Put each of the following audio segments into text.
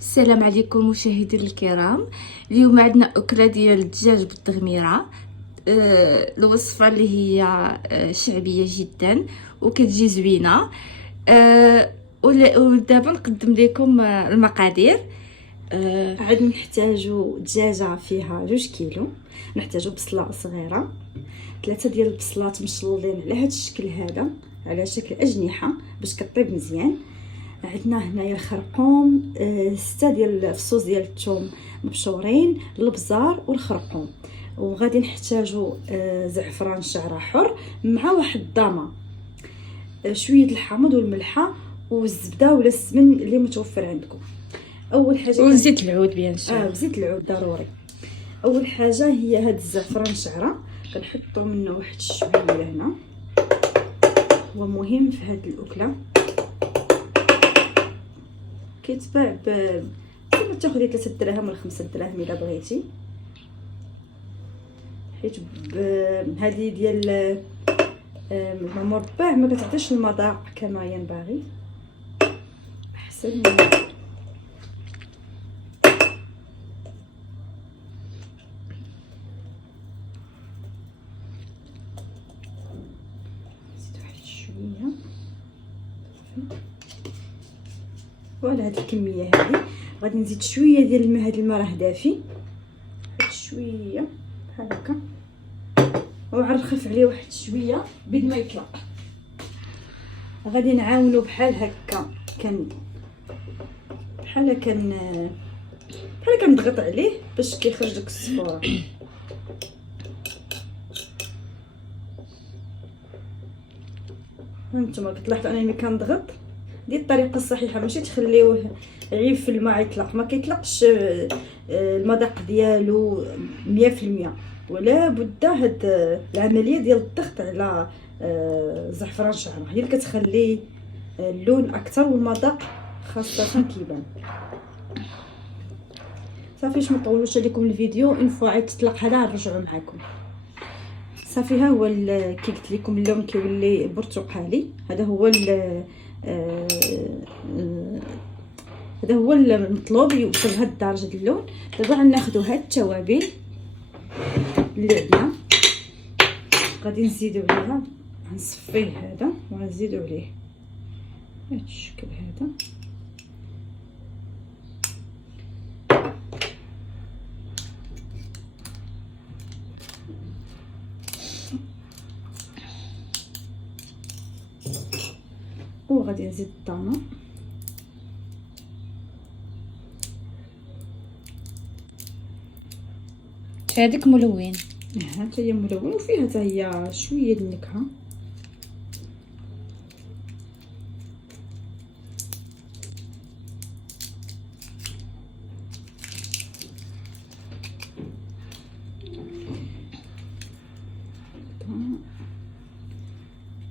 السلام عليكم مشاهدي الكرام. اليوم عندنا أكلة ديال الدجاج بالتغميرة. الوصفة اللي هي شعبية جدا وكتجي زوينة. ودابا نقدم لكم المقادير. عاد نحتاجو دجاجه فيها 2 كيلو، نحتاجو بصله صغيره، 3 ديال البصلات مشلولين على هذا الشكل هذا، على شكل اجنحه باش كطيب مزيان. عندنا هنايا الخرقوم، 6 ديال فصوص ديال الثوم مبشورين، البزار والخرقوم. وغادي نحتاجو زعفران شعره حر مع واحد الضامه، شويه الحامض والملحه والزبده ولا السمن اللي متوفر عندكم. اول حاجه وزيت العود بيان سور. زيت العود ضروري. اول حاجه هي هاد الزعفران شعره، كنحطوا منه واحد شويه هنا، هو مهم في هاد الاكله. كيتباع زعما تاخدي 3 دراهم ولا 5 دراهم الا بغيتي، حيت هذه ديال المربع ما كتعطيش المذاق كما ينبغي، احسن من شويه. وعلى هاد الكميه هذه غادي نزيد شويه ديال الماء. هاد الماء راه دافي، شويه بحال هكا، ونرخف عليه واحد شويه بيد ما يطلق. غادي نعاونو بحال هكا، بحال كنضغط عليه باش كيخرج داك الصفوره. هانتوما كتلاحظوا انني كنضغط. دي الطريقه الصحيحه، ماشي تخليوه عيب في الماء يطلق، ما كيطلقش المذاق ديالو 100%. ولا بد هاد العمليه ديال الضغط على زعفران شعره هي اللي كتخلي اللون اكثر والمذاق خاصه كيبان. صافي باش ما نطولوش عليكم الفيديو، ان فوا عاد تطلق هذا نرجعوا معكم. صافي ها هو كي قلت لكم اللون كيولي برتقالي، هذا هو هذا هو المطلوب، يوصل لهاد الدرجه اللون. دابا غناخذوا هاد التوابل اللي عندنا، غادي نزيدوا عليها، غنصفيه هذا وغنزيدوا عليه بهذا الشكل هذا. وغادي نزيد الطامه، هذيك ملون، حتى هي ملون وفيها حتى هي شويه د النكهه.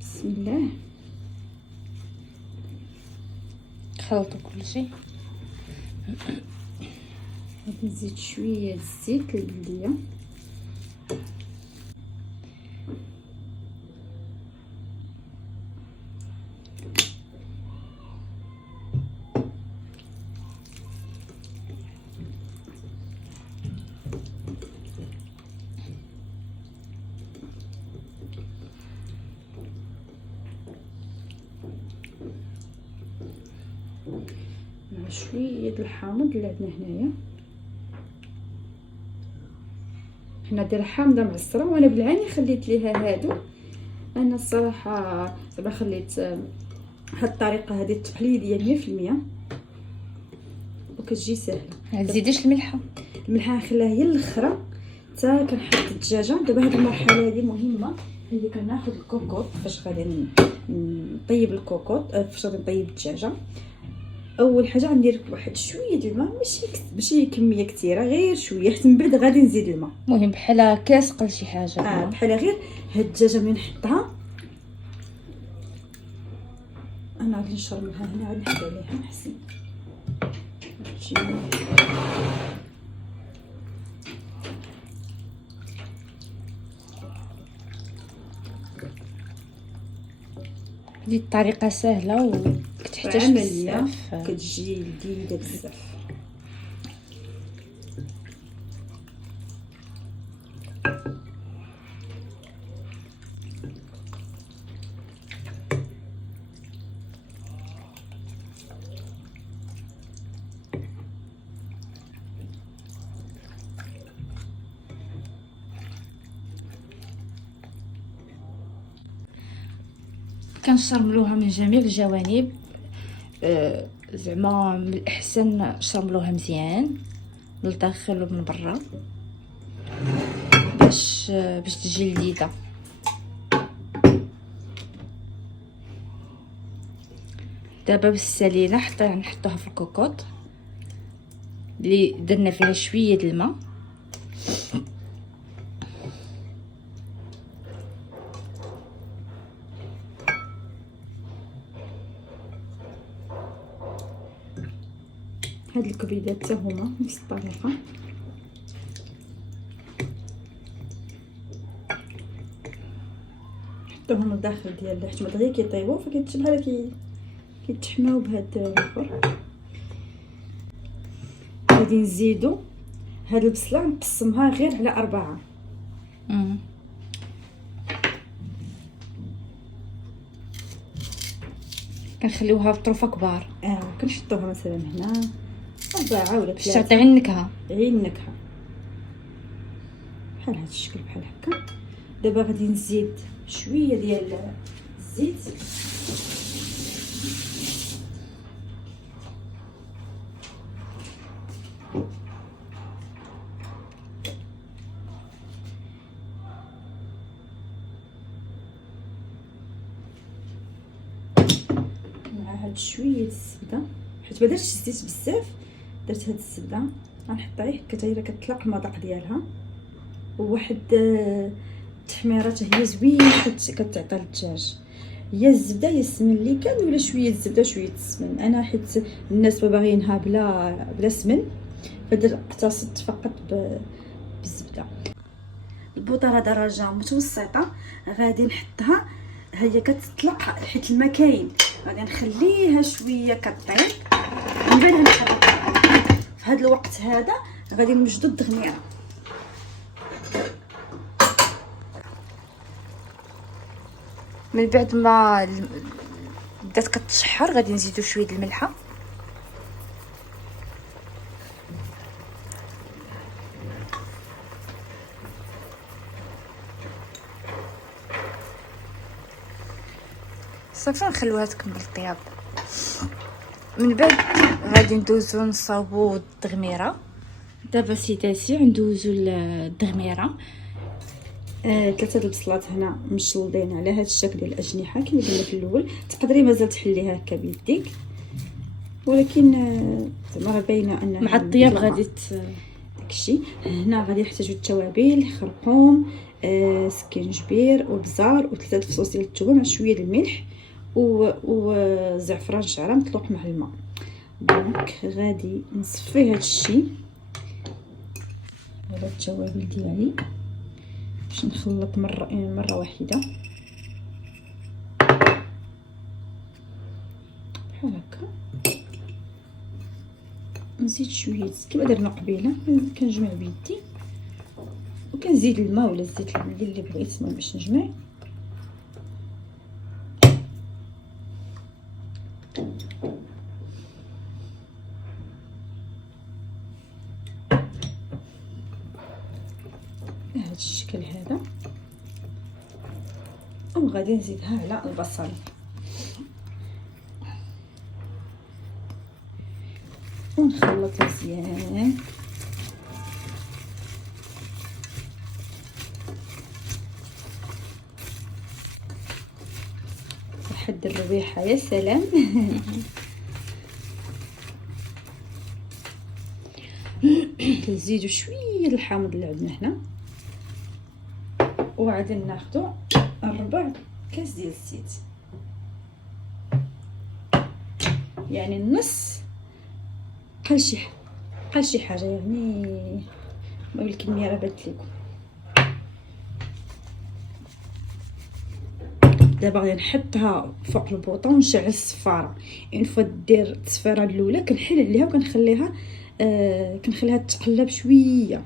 بسم الله، خلطوا كلشي. غادي نزيد شويه د الزيت البلديه، مع شويه د الحامض اللي عندنا هنايا. حنا دايره حامضه معصره، وانا بالعاني خليت ليها هادو. انا الصراحه زعما خليت هاد الطريقه هذه التقليديه 100% وكتجي سهله. ما تزيديش الملحه. الملحه نخليها هي الاخرى حتى كنحط الدجاجه. دابا هاد المرحله هذه مهمه، هي كناخذ الكوكوط فاش غادي نطيب الكوكوط، فاش غادي نطيب الدجاجه. اول حاجه غندير واحد شويه د الماء، ماشي كميه كثيره، غير شويه، حتى من بعد غادي نزيد الماء. المهم بحال كاس قل شي حاجه. بحال غير هاد الدجاجه ملي نحطها، انا غادي نشرملها هنا، غادي نحط عليها احسن. دي الطريقه سهله وكتحتاج عمليه، بزاف، كتجي لذيذه بزاف. كنشرملوها من جميع الجوانب. زعما من الاحسن شرملوها مزيان من الداخل ومن برا باش تجي لذيذه. دابا بالسليله نحطوها في الكوكوط اللي درنا فيها شويه د الماء. هاد الكبيدات حتى هما نفس الطريقه. نحطوهم لداخل ديال حيت دغيا كيطيبوا فكتشبه كيتحماو بهاد الاخر. غادي نزيدو هاد البصله نقسمها غير على 4. كنخليوها بطروفه كبار. كنحطوها مثلا هنا 4 ولا 3 باش تعطي غير النكهه. بحال هاد الشكل بحال هكا. دابا غادي نزيد شويه ديال الزيت. مع هاد شويه الزبده، حيت ما درتش الزيت بزاف، درت هاد الزبده غنحطها غير هكا حتى كتطلق المذاق ديالها. وواحد التحميره حتى هي زوينه كتعطي للدجاج. هي الزبده هي السمن اللي كان ولا شويه الزبده شويه السمن. انا حيت الناس ما باغيينها بلا سمن اقتصدت فقط بالزبده. البوطه درجه متوسطه غادي نحطها، هي كتطلق حيت الماء كاين، غادي نخليها شويه كطيب من بعد غنحركها. في هذا الوقت هذا غادي نوجدو الدغميره. من بعد ما بدات كتشحر غادي نزيدو شويه د الملحه. صافي نخلوها تكمل الطياب. من بعد غادي ندوزو نصاوبو الدغميره. دابا سيداتي ندوزو للدغميره. 3 البصلات هنا مشلضين على هذا الشكل ديال الاجنحه كما قلنا في الاول. تقدري مازال تحليها هكا بيديك، ولكن زعما راه باينه ان مع الطياب غادي داكشي. هنا غادي نحتاجو التوابل، خرقوم، سكينجبير وبزار و3 فصوص ديال الثوم مع شويه د الملح وزعفران شعره مطلوق مع الماء. دونك غادي نصفي هذا الشيء على التوابل ديالي باش نخلط مره واحده بحال هكا. نزيد شويه كما درنا قبيله، كنجمع بيدي وكنزيد الماء ولا الزيت اللي بغيت باش نجمع. بهذا الشكل هذا. وغادي نزيدها على البصل ونخلط مزيان. لحد الريحه يا سلام. كنزيدو شويه الحامض اللي عندنا هنا، وغادي ناخذ 4 كاس ديال الزيت، يعني النص قل شي حاجه، يعني المهم الكميه راه بانت لكم. دابا غادي نحطها فوق البوطه ونشعل الصفاره. اون فوا دير التصفيره الاولى كنحل عليها وكنخليها تقلب شويه.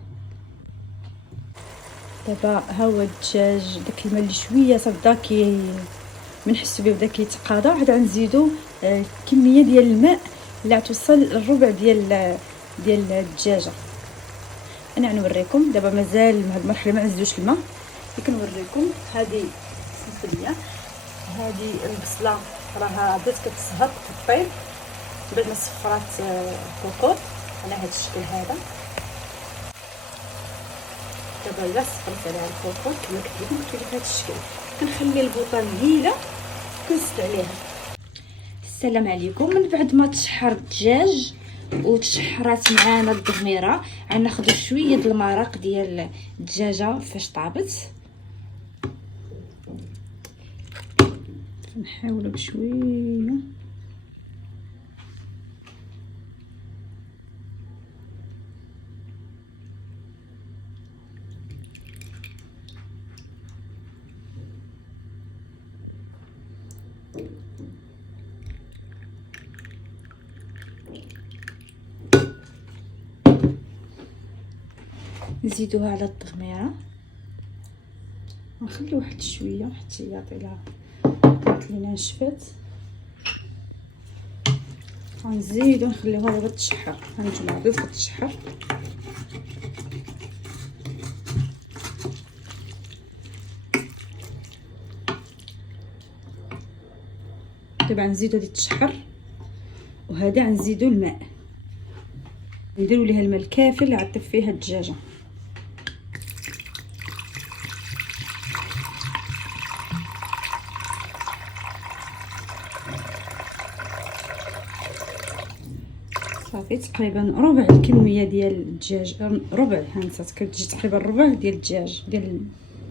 دابا ها هو الدجاج، داك الماء اللي شويه صافي كي بنحسوا بيه بدا كيتقاضى، عاد غنزيدوا كميه ديال الماء اللي غتوصل الربع ديال الدجاجه. انا غنوريكم دابا، مازال مع هاد المرحله ما عزوش الماء، كنوريكم. هذه الصينيه هذه البصله راها بدات كتزهر كطيب بعد ما صفرات الكوكوط على هذا الشكل هذا. دابا الا صفرت عليها الكوكوط كما قلت لكم بهذا الشكل كنخلي البوطه مهيله كنسد عليها. السلام عليكم. من بعد ما تشحر الدجاج وتشحرات معانا الدغميره غناخذ شويه د المرق ديال الدجاجه فاش طابت. نحاولوا بشويه نزيدوها على الدغميره ونخليو واحد شويه حتى يعطي لها لينا نشفت. غنزيدو نخليوها دابا تشحر. غنجمعو بدات كتشحر دابا نزيدو هذه تشحر وهذا غنزيدو الماء نديرو ليها الماء الكافي اللي غطيب فيها الدجاجه. صافي تقريبا ربع الكميه ديال الدجاج، ربع هانسات كتجي تقريبا ربع ديال الدجاج ديال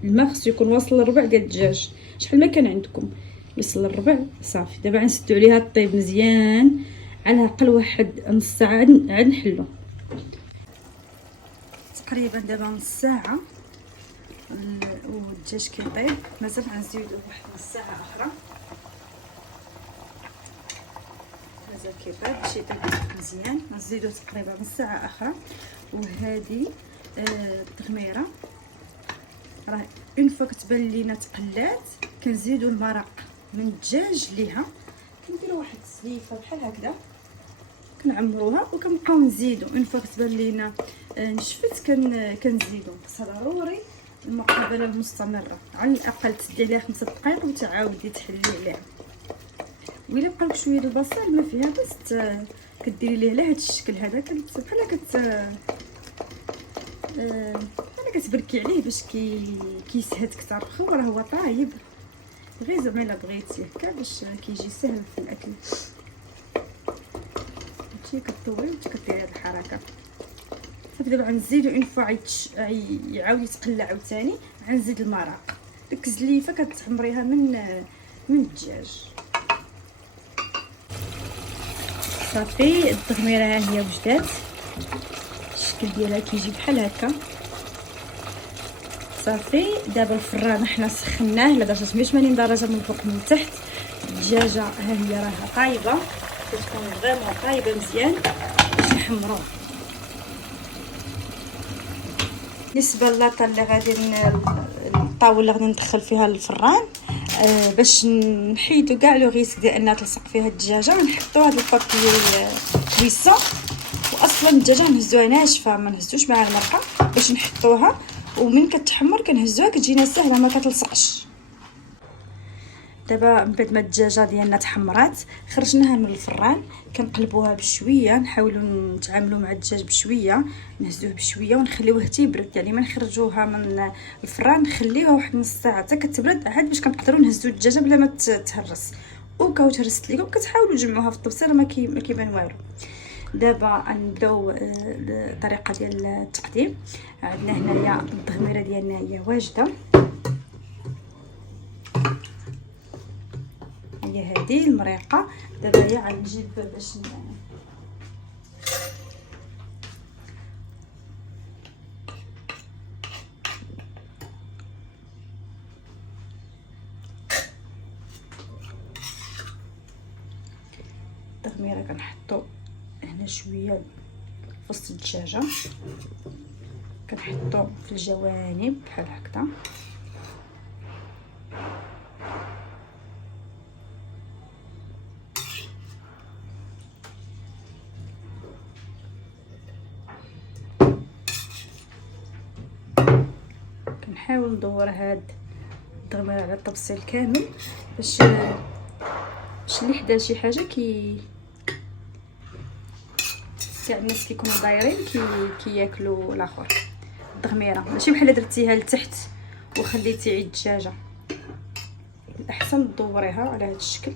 الماء خصو يكون واصل للربع ديال الدجاج. شحال ما كان عندكم يوصل للربع صافي. دابا غنسدو عليها طيب مزيان على الاقل واحد نص ساعه عاد نحلو. تقريبا دابا نص ساعه والدجاج كيطيب، مازال غنزيدو واحد نص ساعه اخرى مازال كيطيب باش يطيب مزيان. نزيدو تقريبا نص ساعه اخرى. وهذه التغميره راه اون فوا كتبان لينا تقلات كنزيدو المرق من الدجاج ليها، كنديرو واحد السليفه بحال هكذا كنعمروها وكنبقاو نزيدو. اون فوا كتبان لينا نشفت كنزيدو. خصها ضروري المقابله المستمره، على الاقل تدي عليها 5 دقائق وتعاودي تحلي عليها. وإلا بقى لك شويه البصل ما فيها بس كديري ليه على هذا الشكل هذا بحال كتبركي عليه باش كيسهد كثر. راه هو طايب غير زعما الا بغيتي هكا باش كيجي سهل في الاكل. هادشي كطوي وكديري هاد الحركه. صافي دابا غنزيدو اون فوا يعاود يتقلى عاوتاني غنزيد المرق. ديك الزليفه كتعمريها من الدجاج. صافي التغميره ها هي وجدات، الشكل ديالها كيجي بحال هكا. صافي دابا الفران حنا سخناه لدرجه 180 درجه من الفوق من التحت. الدجاجه ها هي راها طايبه، كتكون فريمون طايبه مزيان باش نحمروها. بالنسبه للاطه اللي غادي الطاوله اللي غادي ندخل فيها الفران باش نحيدو كاع لو ريسك ديال انها تلصق فيها الدجاجه، ونحطو هاد البابي كويسون. واصلا الدجاجه نهزوها ناشفه ما نهزوش معها المرقه باش نحطوها، ومن كتحمر كنهزوها كتجينا سهله ما كتلصقش. دابا من بعد ما الدجاجه ديالنا تحمرات خرجناها من الفران كنقلبوها بشويه، نحاولوا نتعاملوا مع الدجاج بشويه، نهزوه بشويه ونخليوه حتى يبرد. يعني ما نخرجوها من الفران نخليوها واحد نص ساعه حتى كتبرد عاد باش كنقدروا نهزوا الدجاجه بلا ما تهرس. وكاو تهرست لكم كتحاولوا تجمعوها في الطبسيله ما كيبان والو. دابا غنبداو الطريقه ديال التقديم. عندنا هنايا التغميره ديالنا هي واجده، هي هذه المريقه. دابا هي غنجيب باش التغميره كنحطو هنا شويه في وسط الدجاجه، كنحطو في الجوانب بحال هكذا. كنحاول ندور هاد التغميره على التبصيل كامل باش اللي حدا شي حاجه كاع الناس كيكونوا دايرين كياكلوا الاخر. التغميره ماشي بحال درتيها لتحت وخليتي عيد الدجاجه، الاحسن تدوريها على هذا الشكل.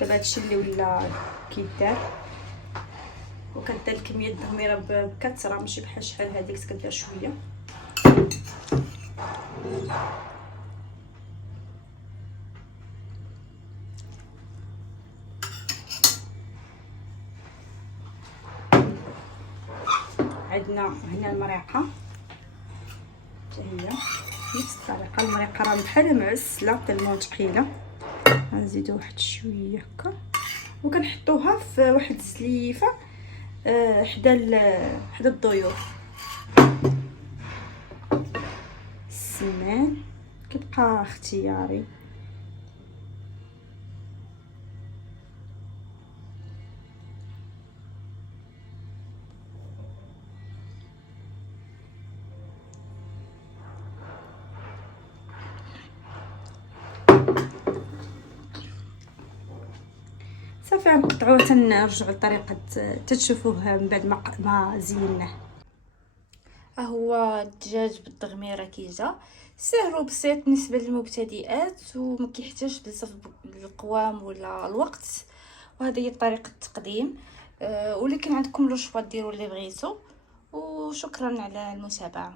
دابا هادشي اللي ولا كيدار، وكدير كميه التغميره بكثره ماشي بحال شحال هذيك كدير شويه. عندنا هنا المريقه حتى هي نفس الطريقه. المريقه راه بحال معسله تالمو ثقيله، غنزيدو واحد شويه هكا وكنحطوها في واحد الزليفه حدا الضيوف. السمان كيبقى اختياري. صافي غنقطعوه تنرجعوا للطريقه تتشوفوه من بعد ما زيناه. ها هو الدجاج بالتغميره كيجا سهل وبسيط بالنسبه للمبتدئات وما كيحتاجش بزاف القوام ولا الوقت. وهذه هي طريقه التقديم. ولكن عندكم لو شوا ديروا اللي بغيتو. وشكرا على المتابعه.